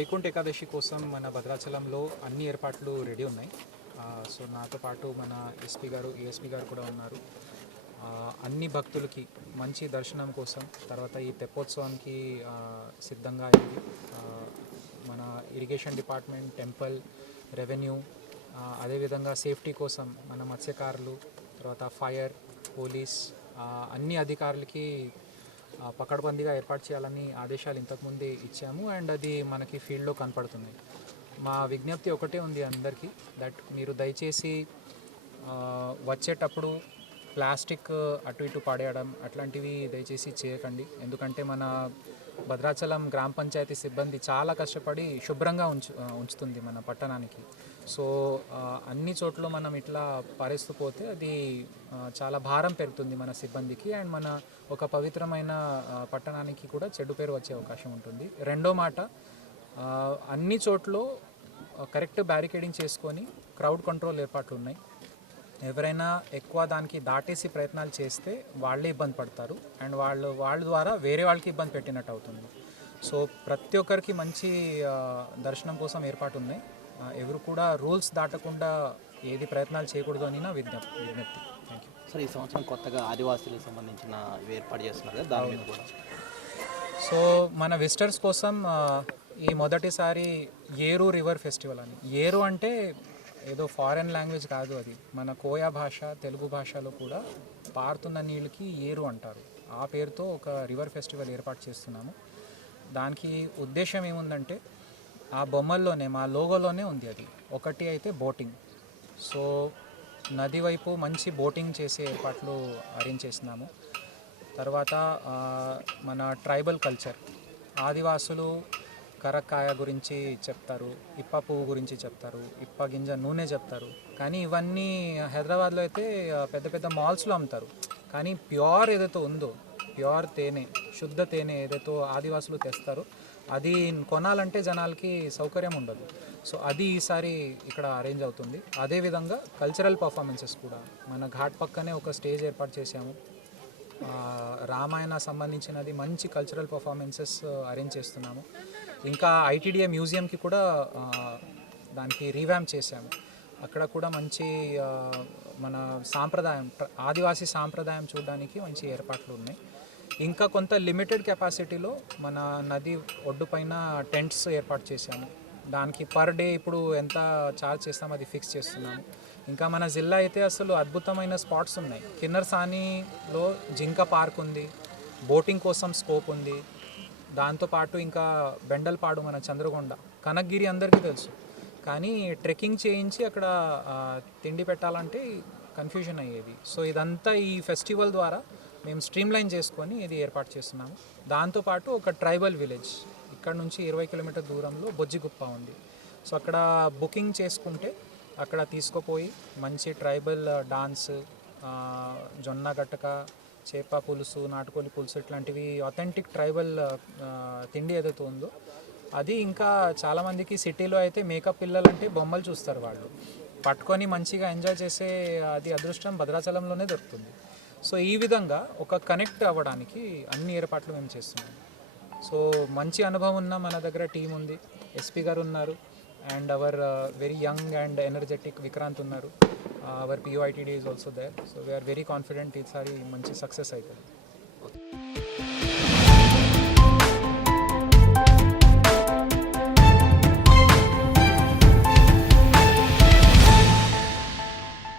వైకుంఠ ఏకాదశి కోసం మన భద్రాచలంలో అన్ని ఏర్పాట్లు రెడీ ఉన్నాయి. సో నాతో పాటు మన ఎస్పీ గారు ఏఎస్పీ గారు కూడా ఉన్నారు. అన్ని భక్తులకి మంచి దర్శనం కోసం తర్వాత ఈ తెప్పోత్సవానికి సిద్ధంగా అయింది. మన ఇరిగేషన్ డిపార్ట్మెంట్ టెంపుల్ రెవెన్యూ అదేవిధంగా సేఫ్టీ కోసం మన మత్స్యకారులు తర్వాత ఫైర్ పోలీస్ అన్ని అధికారులకి పకడ్బందీగా ఏర్పాటు చేయాలని ఆదేశాలు ఇంతకుముందే ఇచ్చాము. అండ్ అది మనకి ఫీల్డ్లో కనపడుతుంది. మా విజ్ఞప్తి ఒకటే ఉంది అందరికీ దట్ మీరు దయచేసి వచ్చేటప్పుడు ప్లాస్టిక్ అటు ఇటు పడేయడం అట్లాంటివి దయచేసి చేయకండి. ఎందుకంటే మన భద్రాచలం గ్రామ పంచాయతీ సిబ్బంది చాలా కష్టపడి శుభ్రంగా ఉంచు ఉంచుతుంది మన పట్టణానికి. సో అన్ని చోట్ల మనం ఇట్లా పారేస్తూ పోతే అది చాలా భారం పెరుగుతుంది మన సిబ్బందికి అండ్ మన ఒక పవిత్రమైన పట్టణానికి కూడా చెడు పేరు వచ్చే అవకాశం ఉంటుంది. రెండో మాట అన్ని చోట్ల కరెక్ట్ బ్యారికేడింగ్ చేసుకొని క్రౌడ్ కంట్రోల్ ఏర్పాట్లు ఉన్నాయి. ఎవరైనా ఎక్కువ దానికి దాటేసి ప్రయత్నాలు చేస్తే వాళ్ళే ఇబ్బంది పడతారు అండ్ వాళ్ళు వాళ్ళ ద్వారా వేరే వాళ్ళకి ఇబ్బంది పెట్టినట్టు అవుతుంది. సో ప్రతి ఒక్కరికి మంచి దర్శనం కోసం ఏర్పాటు ఉన్నాయి. ఎవరు కూడా రూల్స్ దాటకుండా ఏది ప్రయత్నాలు చేయకూడదు అని నా విజ్ఞప్తి విజ్ఞప్తి. థ్యాంక్ యూ సార్ ఈ సంవత్సరం కొత్తగా ఆదివాసీలకు సంబంధించిన ఏర్పాటు చేస్తున్నారు దాని మీద కూడా. సో మన విజిటర్స్ కోసం ఈ మొదటిసారి ఏరు రివర్ ఫెస్టివల్ అని. ఏరు అంటే ఏదో ఫారెన్ లాంగ్వేజ్ కాదు అది. మన కోయా భాష తెలుగు భాషలో కూడా పారుతున్న నీళ్ళకి ఏరు అంటారు. ఆ పేరుతో ఒక రివర్ ఫెస్టివల్ ఏర్పాటు చేస్తున్నాము. దానికి ఉద్దేశం ఏముందంటే ఆ బొమ్మల్లోనే మా లోగోలోనే ఉంది అది. ఒకటి అయితే బోటింగ్. సో నది వైపు మంచి బోటింగ్ చేసే ఏర్పాట్లు అరేంజ్ చేసినాము తర్వాత మన ట్రైబల్ కల్చర్. ఆదివాసులు కరక్కాయ గురించి చెప్తారు ఇప్ప పువ్వు గురించి చెప్తారు ఇప్ప గింజ నూనె చెప్తారు. కానీ ఇవన్నీ హైదరాబాద్లో అయితే పెద్ద పెద్ద మాల్స్లో అమ్ముతారు. కానీ ప్యూర్ ఏదైతే ఉందో ప్యూర్ తేనె శుద్ధ తేనె ఏదైతే ఆదివాసులు తెస్తారో అది కొనాలంటే జనాలకి సౌకర్యం ఉండదు. సో అది ఈసారి ఇక్కడ అరేంజ్ అవుతుంది. అదేవిధంగా కల్చరల్ పర్ఫార్మెన్సెస్ కూడా. మన ఘాట్ పక్కనే ఒక స్టేజ్ ఏర్పాటు చేశాము. రామాయణ సంబంధించినది మంచి కల్చరల్ పర్ఫార్మెన్సెస్ అరేంజ్ చేస్తున్నాము. ఇంకా ఐటీడీఏ మ్యూజియంకి కూడా దానికి రీవ్యామ్ చేశాము. అక్కడ కూడా మంచి మన సాంప్రదాయం ఆదివాసీ సాంప్రదాయం చూడడానికి మంచి ఏర్పాట్లు ఉన్నాయి. ఇంకా కొంత లిమిటెడ్ కెపాసిటీలో మన నది ఒడ్డు పైన టెంట్స్ ఏర్పాటు చేశాము. దానికి పర్ డే ఇప్పుడు ఎంత ఛార్జ్ చేస్తామో అది ఫిక్స్ చేస్తున్నాము. ఇంకా మన జిల్లా అయితే అసలు అద్భుతమైన స్పాట్స్ ఉన్నాయి. కిన్నర్సానిలో జింక పార్క్ ఉంది బోటింగ్ కోసం స్కోప్ ఉంది. దాంతోపాటు ఇంకా బెండల్పాడు మన చంద్రగొండ కనకగిరి అందరికీ తెలుసు. కానీ ట్రెక్కింగ్ చేయించి అక్కడ తిండి పెట్టాలంటే కన్ఫ్యూజన్ అయ్యేది. సో ఇదంతా ఈ ఫెస్టివల్ ద్వారా మేము స్ట్రీమ్లైన్ చేసుకొని ఇది ఏర్పాటు చేస్తున్నాము. దాంతోపాటు ఒక ట్రైబల్ విలేజ్. ఇక్కడ నుంచి ఇరవై కిలోమీటర్ దూరంలో బొజ్జిగుప్ప ఉంది. సో అక్కడ బుకింగ్ చేసుకుంటే అక్కడ తీసుకుపోయి మంచి ట్రైబల్ డాన్స్ జొన్న గట్టక చేప పులుసు నాటుకోలి పులుసు ఇట్లాంటివి అథెంటిక్ ట్రైబల్ తిండి ఏదైతే ఉందో అది ఇంకా చాలామందికి సిటీలో అయితే మేకప్ పిల్లలు అంటే బొమ్మలు చూస్తారు వాళ్ళు. పట్టుకొని మంచిగా ఎంజాయ్ చేసే అది అదృష్టం భద్రాచలంలోనే దొరుకుతుంది. సో ఈ విధంగా ఒక కనెక్ట్ అవ్వడానికి అన్ని ఏర్పాట్లు మేము చేస్తున్నాం. సో మంచి అనుభవం ఉన్న మన దగ్గర టీం ఉంది. ఎస్పీ గారు ఉన్నారు. And our very young and energetic Vikrant ఉన్నారు. Our POITD is also there so we are very confident ఈసారి మంచి సక్సెస్ అవుతుంది.